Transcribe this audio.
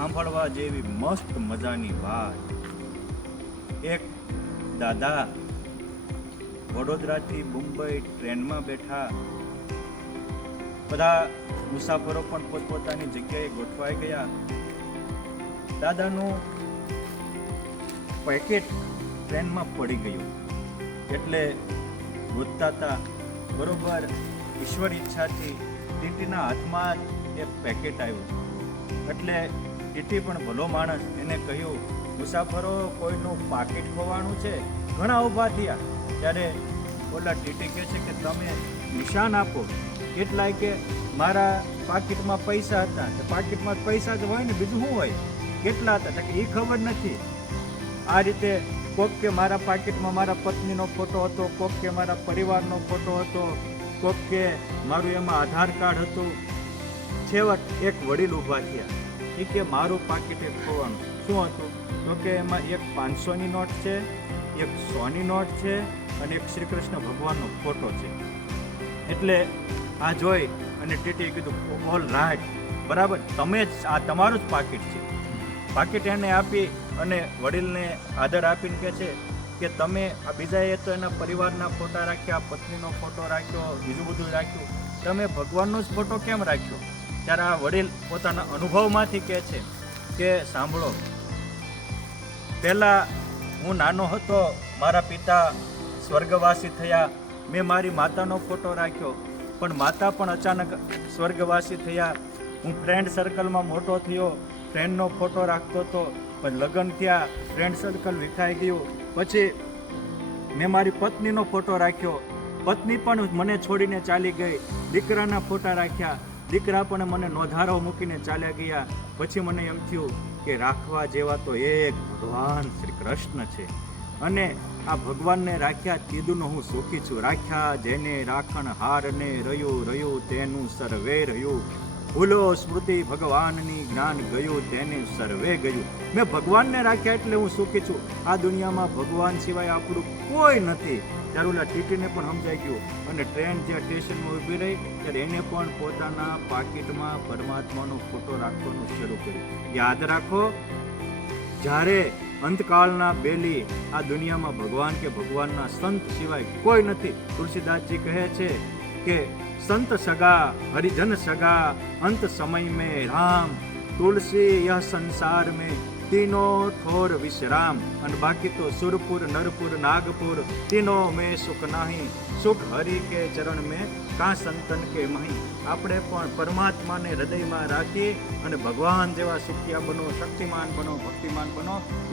સાંભળવા જેવી મસ્ત મજાની વાત. એક દાદા વડોદરાથી મુંબઈ ટ્રેનમાં બેઠા. બધા મુસાફરો પણ પોતપોતાની જગ્યાએ ગોઠવાઈ ગયા. દાદાનું પેકેટ ટ્રેનમાં પડી ગયું એટલે ગોતતા હતા. બરોબર ઈશ્વર ઈચ્છાથી ટીટીના હાથમાં એ પેકેટ આવ્યું એટલે ટીટી પણ ભલો માણસ, એને કહ્યું મુસાફરો કોઈનું પાકીટ ખોવાનું છે. ઘણા ઊભા થયા ત્યારે ઓલા ટીટી કહે છે કે તમે નિશાન આપો. કેટલાય કે મારા પાકીટમાં પૈસા હતા. પાકીટમાં પૈસા જ હોય ને, બીજું શું હોય? કેટલા હતા કે એ ખબર નથી. આ રીતે કોક કે મારા પાકીટમાં મારા પત્નીનો ફોટો હતો, કોક કે મારા પરિવારનો ફોટો હતો, કોક કે મારું એમાં આધાર કાર્ડ હતું. છેવટ એક વડીલ ઊભા થયા. એ કે મારું પાકીટ એક ખોવાનું. શું હતું? તો કે એમાં એક 500ની નોટ છે, એક 100ની નોટ છે અને એક શ્રી કૃષ્ણ ભગવાનનો ફોટો છે. એટલે આ જોઈ અને ટીટીએ કીધું ઓલ રાઈટ, બરાબર, તમે જ આ તમારું જ પાકીટ છે. પાકીટ એને આપી અને વડીલને આદર આપીને કહે છે કે તમે આ બીજાએ તો એના પરિવારના ફોટા રાખ્યા, પત્નીનો ફોટો રાખ્યો, બીજું બધું રાખ્યું, તમે ભગવાનનો જ ફોટો કેમ રાખ્યો? ત્યારે આ વડીલ પોતાના અનુભવમાંથી કહે છે કે સાંભળો, પહેલાં હું નાનો હતો, મારા પિતા સ્વર્ગવાસી થયા, મેં મારી માતાનો ફોટો રાખ્યો, પણ માતા પણ અચાનક સ્વર્ગવાસી થયા. હું ફ્રેન્ડ સર્કલમાં મોટો થયો, ફ્રેન્ડનો ફોટો રાખતો હતો, પણ લગ્ન થયા, ફ્રેન્ડ સર્કલ વિખાઈ ગયું. પછી મેં મારી પત્નીનો ફોટો રાખ્યો, પત્ની પણ મને છોડીને ચાલી ગઈ. દીકરાના ફોટા રાખ્યા, દીકરા પણ મને નોંધારો મૂકીને ચાલ્યા ગયા. પછી મને એમ થયું કે રાખવા જેવા તો એક ભગવાન શ્રી કૃષ્ણ છે, અને આ ભગવાનને રાખ્યા કીધુંનો હું સુખી છું. રાખ્યા જેને રાખણ હારને રહ્યું રહ્યું તેનું સર્વે રહ્યું. ભૂલો સ્મૃતિ ભગવાનની જ્ઞાન ગયું તેને સર્વે ગયું. મેં ભગવાનને રાખ્યા એટલે હું સુખી છું. આ દુનિયામાં ભગવાન સિવાય આપણું કોઈ નથી. ત્યારે ઓલા ટીટીને પણ સમજાઈ ગયું અને ટ્રેન જ્યાં સ્ટેશનમાં ઊભી રહી ત્યારે એને પણ પોતાના પાકીટમાં પરમાત્માનો ફોટો રાખવાનું શરૂ કર્યું. યાદ રાખો, જ્યારે અંતકાળના બેલી આ દુનિયામાં ભગવાન કે ભગવાનના સંત સિવાય કોઈ નથી. તુલસીદાસજી કહે છે કે संत सगा हरिजन सगा अंत समय में राम, तुलसी यह संसार में तीनों ठोर विश्राम. અને બાકી તો સુરપુર નરપુર નાગપુર तीनों में सुख नहीं, सुख हरि के चरण में કા સંતન કે મહી. આપણે પણ પરમાત્માને હૃદયમાં રાખી અને ભગવાન જેવા સુખિયા બનો, શક્તિમાન બનો, ભક્તિમાન બનો.